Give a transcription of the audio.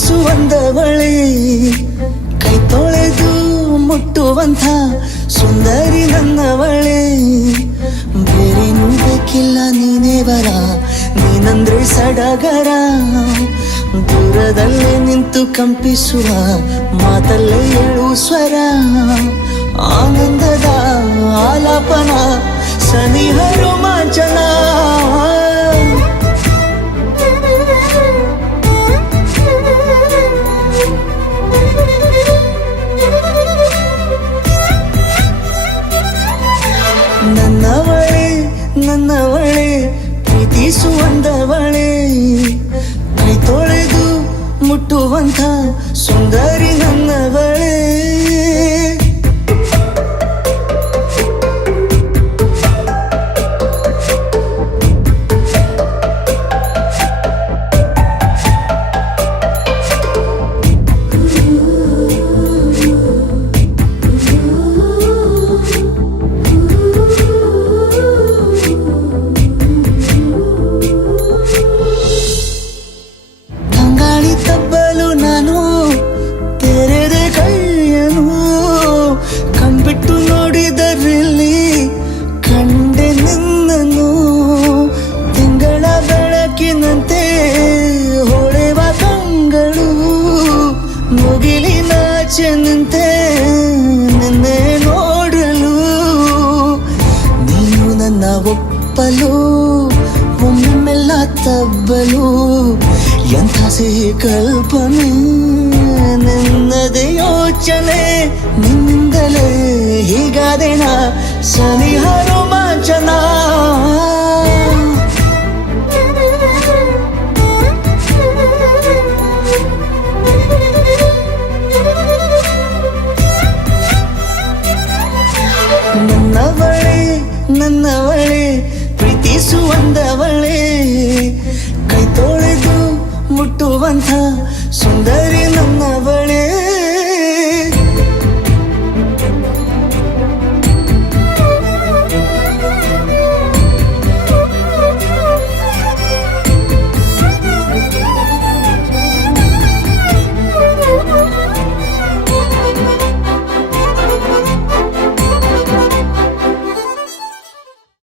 ಪ್ರೀತಿಸುವಂದವಳೆ ಕೈ ತೊಳೆದು ಮುಟ್ಟುವಂಥ ಸುಂದರಿ ನನ್ನವಳೆ. ಬೇರೇನೂ ಬೇಕಿಲ್ಲ ನೀನೇ ಬರ, ನೀನಂದ್ರೆ ಸಡಗರ. ದೂರದಲ್ಲೇ ನಿಂತು ಕಂಪಿಸುವ ಮಾತಲ್ಲೇ ಏಳು ಸ್ವರ. ಆನಂದದ ಆಲಾಪನ ಸನಿಹ ರೋಮಾಂಚನ. ನನ್ನವಳೆ ನನ್ನವಳೆ ಪ್ರೀತಿಸುವಂದವಳೆ ಕೈ ತೊಳೆದು ಮುಟ್ಟುವಂಥ ಸುಂದರಿ ನನ್ನವಳೆ. ತಬ್ಬಲು ನಾನು ತೆರೆದೆ ಕೈಯನು, ಕಣ್ಬಿಟ್ಟು ನೋಡಿದರಲ್ಲಿ ಕಂಡೆ ನಿನ್ನನು. ತಿಂಗಳ ಬೆಳಕಿನಂತೆ ಹೊಳೆವ ಕಂಗಳು, ಮುಗಿಲಿನಾಚೆ ನಿಂತೆ ನಿನ್ನೆ ನೋಡಲು. ನೀನು ನನ್ನ ಒಪ್ಪಲು ಒಮ್ಮೆಲ್ಲ ತಬ್ಬಲು, ಎಂಥ ಸಿಹಿ ಕಲ್ಪನೆ ನಿನ್ನದೇ ಯೋಚನೆ. ನಿನ್ನಿಂದಲೇ ಹೀಗಾದೆನ ಸನಿಹ ರೋಮಾಂಚನ. ನನ್ನವಳೆ ನನ್ನವಳೆ ಪ್ರೀತಿಸುವಂದವಳೆ ಕೈ ತೊಳೆದು ಮುಟ್ಟುವಂಥ ಸುಂದರಿ ನನ್ನವಳೆ.